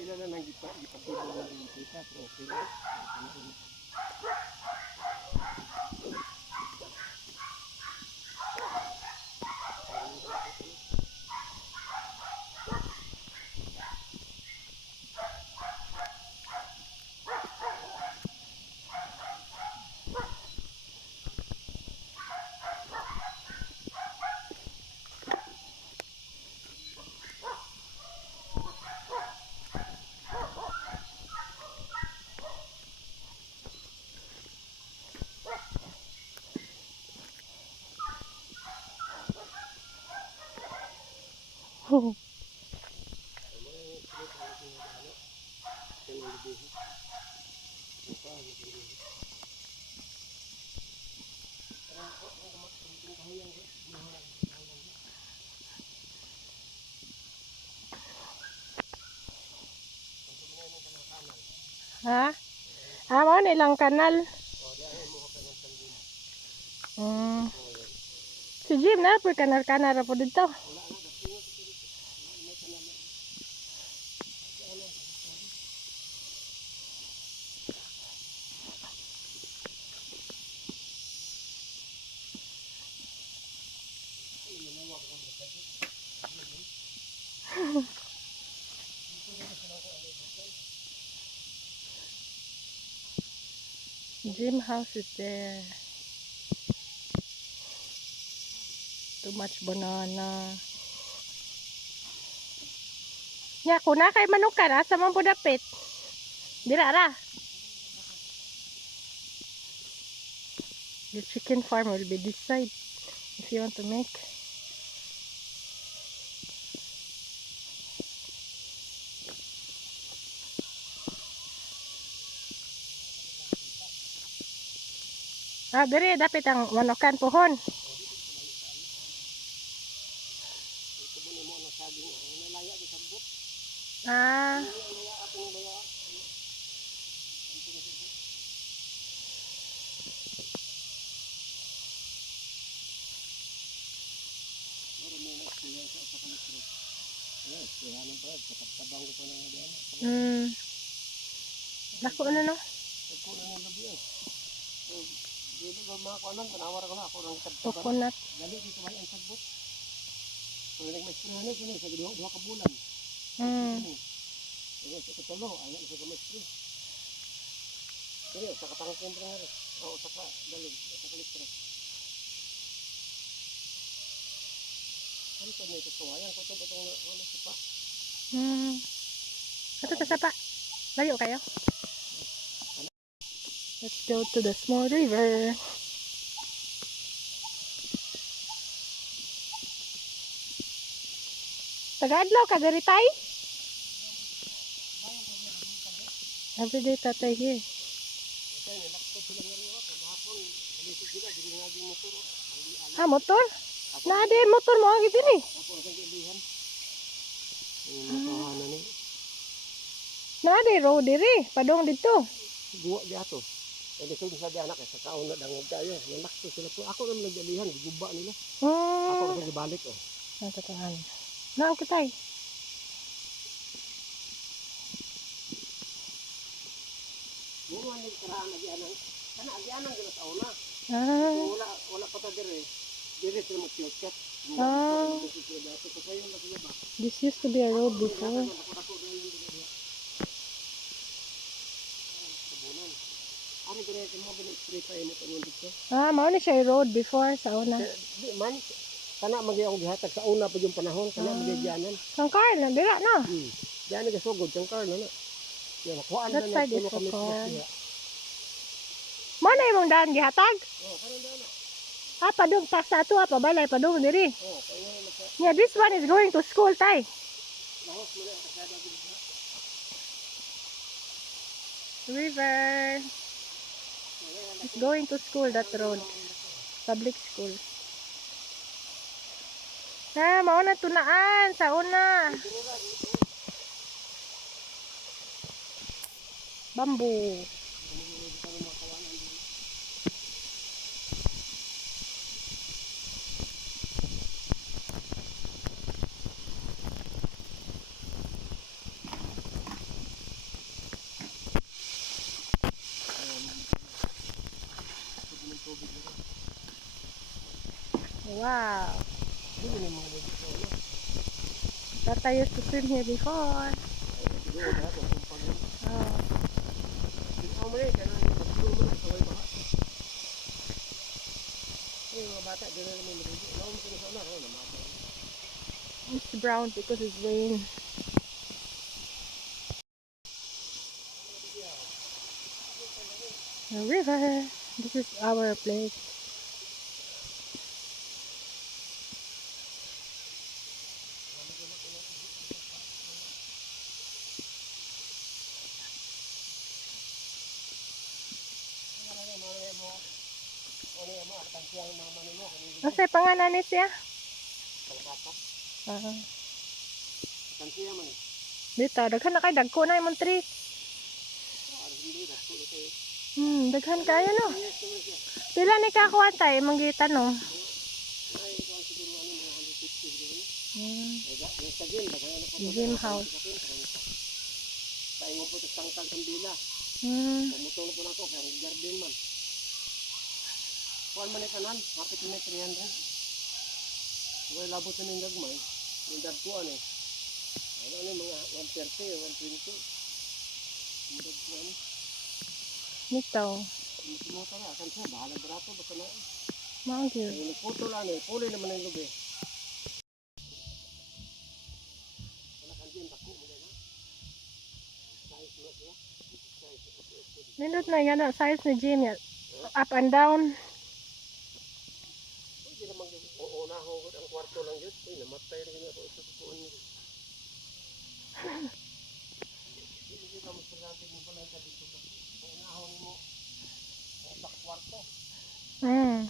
Ilan na nang ipatibo mo yung kita, pero okay lang. Ha? Mo nilang kanal. Si Jim na po kanal-kanal po dito. Jim house is there. Too much banana. Ya, kuna kay manok ka na sa mga budapit. Dira ra. The chicken farm will be this side if you want to make. Diri dapat ang manokan pohon. Dako na no. Coconut. Dali dito may ang sagbot. Kung nag-spray na ito, sa duha ka bulan. Sa katulo, ayan sa ka-spray. Kaya, sa katangkin rin nga. O, sa ka-dalog, sa ka-litro. Ano ito na ito? Kawayan ko ito ba itong sapa? Ito sa sapa. Layo kayo. Let's go to the small river. Taga-adlaw ka diri tay? Everyday tatay here. Motor? Na din motor mo agi diri. Na di road diri, padong dito. Buwa di ato. Hindi ko sa anak sa kaon na dangog tayo. Nalakto sila po. Ako naman nagjalihan, giguba nila. Ako kasi gibalik oh. Natatahan. Naan ko tay. Muro ang karaan nagyanang. Kana agyanang gila sa una. Wala pa ta dire. Dire sila mag-shortcut. This used to be a road before. Mao ni siya road before sa una. Di man, kana magyang gihatag sa una pa yung panahon, kana magyagyanan. Sangkar na dira na. Diyan nagasugod sangkar na na. Yan nakuan na That side is kami sangkar. diha. Mo na imong daan gihatag? Karon daan na. Padung pa sa ato balay padung diri. Kaya na. Yeah, this one is going to school tay. Lahos mo na kasada dito. River. It's going to school, that road. Public school. Mauna tunaan sa una. Bamboo. Wow. Hindi na mga dito na. Tata used to swim here before. Siguro na kung kumpang yun. Oh. Ikaw mo rin, kaya siguro mo na kaway baka. Yung mga bata, doon na naman maligo. Alam mo kung saan na, namatay. It's brown because it's rain. The river. This is our place. Masay pangalan ni siya? Kalakata. Ah. Kansiya man eh. Dito, daghan na kay dagko na imong tree. Hindi na, tulo kayo. Daghan kayo no. Yes naman siya. Pila ni kakuha tay imong gitanong? Ay, kung siguro ano, mga 150 siguro. Hmm. Yung sa gym, baka ano pa. Gym house. Tayo mo po sa tangkal ng bila. Pumutulong po na ako, kaya garden man. Kuhan man kanan, kapit na 300. Kaya labot na yung gagmay. Yung dagkuan eh. Ano mga 130 o 120. Yung dagkuan eh. Dito. Sumuta na, akan siya, bahala barato, baka na. Mao gyud. Yung nagputo lang eh, puli naman yung lubi. Wala kan din, dako mo na. Size na siya. Nindot na yan ang size ni Jim yan. Up and down. Hindi naman yung uunahon ang kwarto lang yun. Uy, namatay rin ako sa tutuan niya. Hindi ka mas pagkakit mo pala ka dito. Uunahon mo sa kwarto. Hmm.